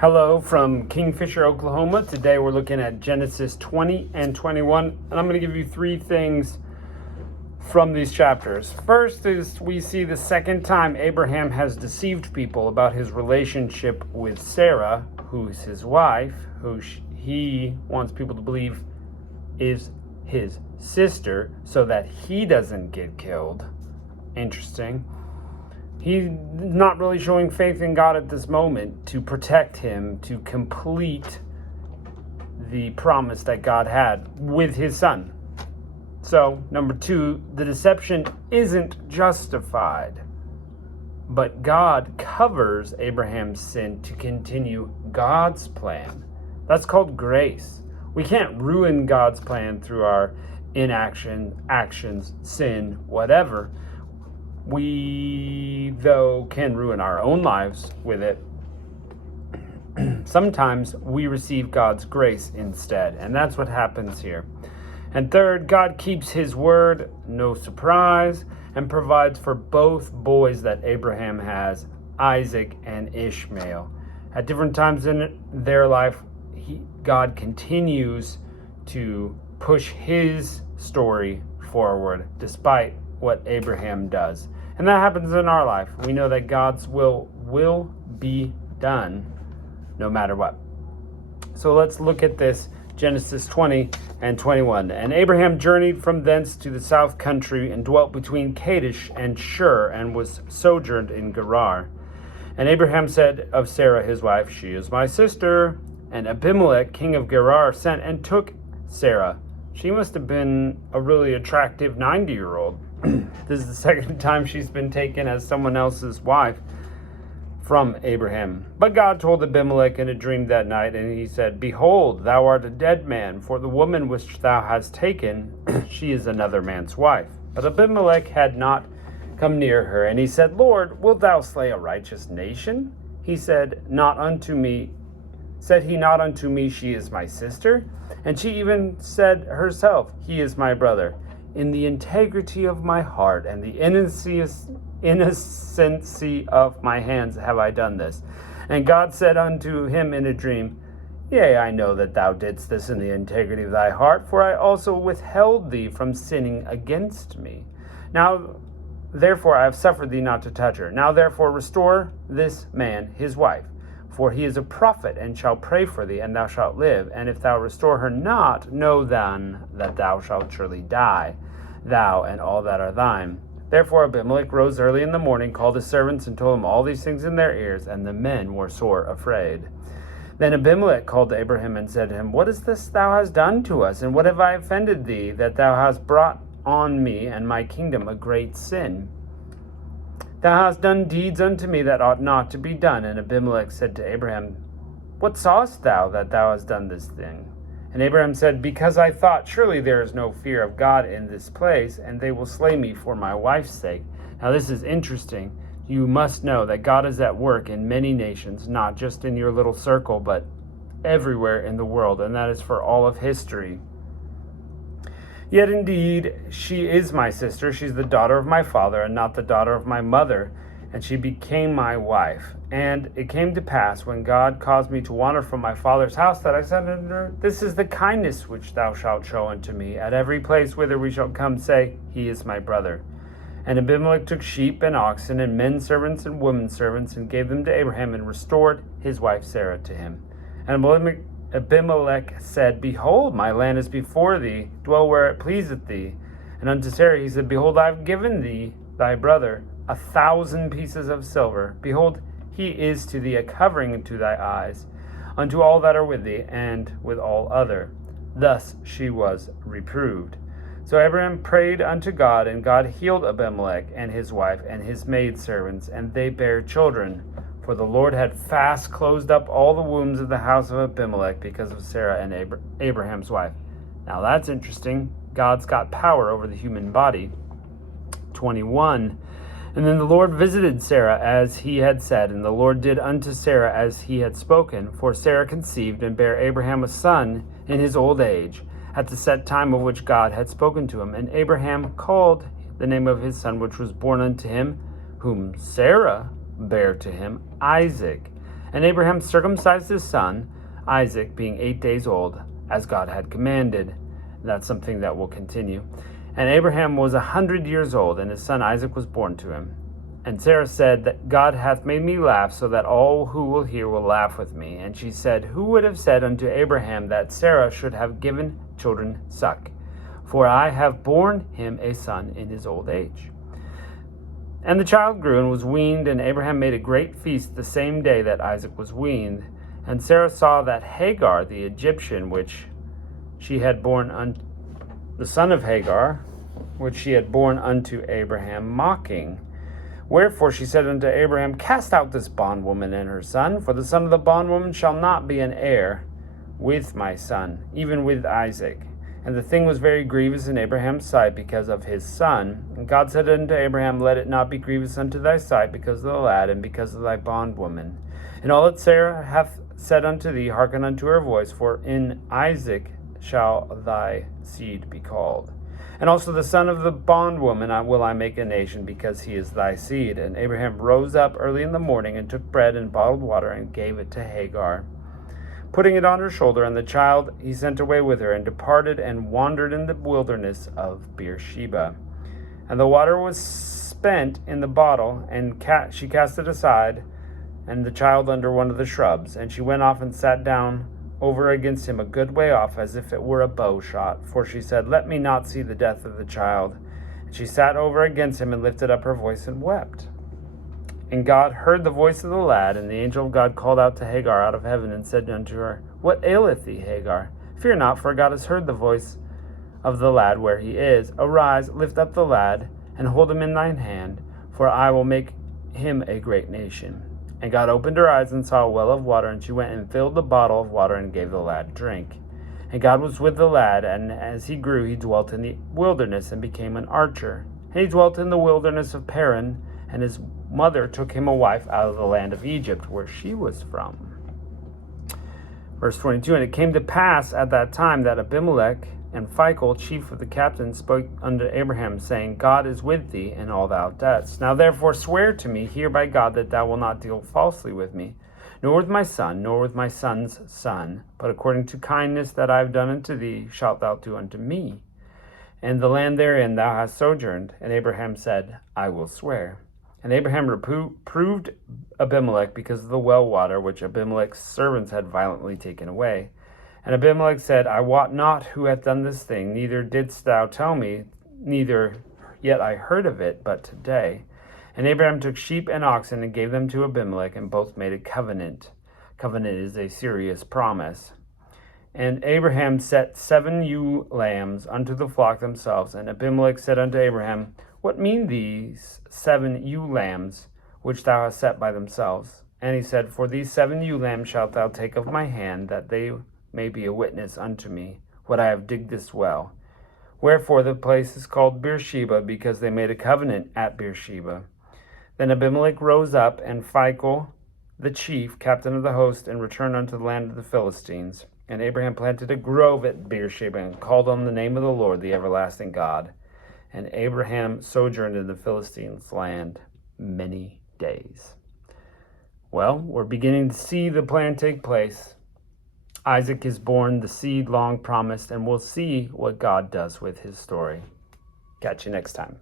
Hello from Kingfisher, Oklahoma. Today we're looking at Genesis 20 and 21, and I'm going to give you three things from these chapters. First is we see the second time Abraham has deceived people about his relationship with Sarah, who's his wife, who he wants people to believe is his sister so that he doesn't get killed. Interesting. He's not really showing faith in God at this moment to protect him, to complete the promise that God had with his son. So, number two, the deception isn't justified, but God covers Abraham's sin to continue God's plan. That's called grace. We can't ruin God's plan through our inaction, actions, sin, whatever. We, though, can ruin our own lives with it. Sometimes we receive God's grace instead, and that's what happens here. And third, God keeps his word, no surprise, and provides for both boys that Abraham has, Isaac and Ishmael. At different times in their life, God continues to push his story forward despite what Abraham does. And that happens in our life. We know that God's will be done no matter what. So let's look at this, Genesis 20 and 21. And Abraham journeyed from thence to the south country and dwelt between Kadesh and Shur and was sojourned in Gerar. And Abraham said of Sarah his wife, "She is my sister." And Abimelech, king of Gerar, sent and took Sarah. She must have been a really attractive 90-year-old. This is the second time she's been taken as someone else's wife from Abraham. But God told Abimelech in a dream that night, and he said, "Behold, thou art a dead man, for the woman which thou hast taken, she is another man's wife." But Abimelech had not come near her, and he said, "Lord, wilt thou slay a righteous nation?" He said, "Not unto me." Said he not unto me, "She is my sister?" And she even said herself, "He is my brother. In the integrity of my heart and the innocency of my hands have I done this." And God said unto him in a dream, "Yea, I know that thou didst this in the integrity of thy heart, for I also withheld thee from sinning against me. Now therefore I have suffered thee not to touch her. Now therefore restore this man his wife, for he is a prophet, and shall pray for thee, and thou shalt live. And if thou restore her not, know then that thou shalt surely die, thou and all that are thine." Therefore Abimelech rose early in the morning, called his servants, and told them all these things in their ears, and the men were sore afraid. Then Abimelech called to Abraham and said to him, "What is this thou hast done to us, and what have I offended thee, that thou hast brought on me and my kingdom a great sin? Thou hast done deeds unto me that ought not to be done." And Abimelech said to Abraham, "What sawest thou that thou hast done this thing?" And Abraham said, "Because I thought, surely there is no fear of God in this place, and they will slay me for my wife's sake." Now this is interesting. You must know that God is at work in many nations, not just in your little circle, but everywhere in the world, and that is for all of history. "Yet indeed she is my sister. She's the daughter of my father, and not the daughter of my mother, and she became my wife. And it came to pass, when God caused me to wander from my father's house, that I said unto her, This is the kindness which thou shalt show unto me. At every place whither we shall come, say, He is my brother." And Abimelech took sheep and oxen, and men servants and women servants, and gave them to Abraham, and restored his wife Sarah to him. And Abimelech said, "Behold, my land is before thee, dwell where it pleaseth thee." And unto Sarah he said, "Behold, I have given thee thy brother 1,000 pieces of silver. Behold, he is to thee a covering to thy eyes, unto all that are with thee, and with all other." Thus she was reproved. So Abraham prayed unto God, and God healed Abimelech and his wife and his maidservants, and they bare children. For the Lord had fast closed up all the wombs of the house of Abimelech because of Sarah and Abraham's wife. Now that's interesting. God's got power over the human body. 21. And then the Lord visited Sarah as he had said, and the Lord did unto Sarah as he had spoken. For Sarah conceived and bare Abraham a son in his old age, at the set time of which God had spoken to him. And Abraham called the name of his son which was born unto him, whom Sarah bare to him, Isaac. And Abraham circumcised his son, Isaac, being 8 days old, as God had commanded. That's something that will continue. And Abraham was 100 years old, and his son Isaac was born to him. And Sarah said, that God hath made me laugh, so that all who will hear will laugh with me. And she said, who would have said unto Abraham that Sarah should have given children suck? For I have borne him a son in his old age. And the child grew and was weaned, and Abraham made a great feast the same day that Isaac was weaned. And Sarah saw that Hagar, the Egyptian, which she had borne the son of Hagar, which she had borne unto Abraham, mocking. Wherefore she said unto Abraham, cast out this bondwoman and her son, for the son of the bondwoman shall not be an heir with my son, even with Isaac. And the thing was very grievous in Abraham's sight because of his son. And God said unto Abraham, let it not be grievous unto thy sight because of the lad, and because of thy bondwoman. And all that Sarah hath said unto thee, hearken unto her voice, for in Isaac shall thy seed be called. And also the son of the bondwoman will I make a nation, because he is thy seed. And Abraham rose up early in the morning, and took bread and bottled water, and gave it to Hagar, putting it on her shoulder. And the child he sent away with her, and departed and wandered in the wilderness of Beersheba. And the water was spent in the bottle, and she cast it aside, and the child under one of the shrubs. And she went off and sat down over against him a good way off, as if it were a bow shot. For she said, let me not see the death of the child. And she sat over against him, and lifted up her voice, and wept. And God heard the voice of the lad, and the angel of God called out to Hagar out of heaven, and said unto her, what aileth thee, Hagar? Fear not, for God has heard the voice of the lad where he is. Arise, lift up the lad, and hold him in thine hand, for I will make him a great nation. And God opened her eyes, and saw a well of water, and she went and filled the bottle of water, and gave the lad drink. And God was with the lad, and as he grew, he dwelt in the wilderness, and became an archer. And he dwelt in the wilderness of Paran, and his mother took him a wife out of the land of Egypt, where she was from. Verse 22, and it came to pass at that time that Abimelech and Phicol, chief of the captains, spoke unto Abraham, saying, God is with thee in all thou doest. Now therefore swear to me here by God that thou wilt not deal falsely with me, nor with my son, nor with my son's son, but according to kindness that I have done unto thee shalt thou do unto me, and the land therein thou hast sojourned. And Abraham said, I will swear. And Abraham reproved Abimelech because of the well water which Abimelech's servants had violently taken away. And Abimelech said, I wot not who hath done this thing, neither didst thou tell me, neither yet I heard of it but today. And Abraham took sheep and oxen, and gave them to Abimelech, and both made a covenant. Covenant is a serious promise. And Abraham set 7 ewe lambs unto the flock themselves. And Abimelech said unto Abraham, what mean these 7 ewe lambs which thou hast set by themselves? And he said, for these 7 ewe lambs shalt thou take of my hand, that they may be a witness unto me, what I have digged this well. Wherefore the place is called Beersheba, because they made a covenant at Beersheba. Then Abimelech rose up, and Phicol, the chief, captain of the host, and returned unto the land of the Philistines. And Abraham planted a grove at Beersheba, and called on the name of the Lord, the everlasting God. And Abraham sojourned in the Philistines' land many days. Well, we're beginning to see the plan take place. Isaac is born, the seed long promised, and we'll see what God does with his story. Catch you next time.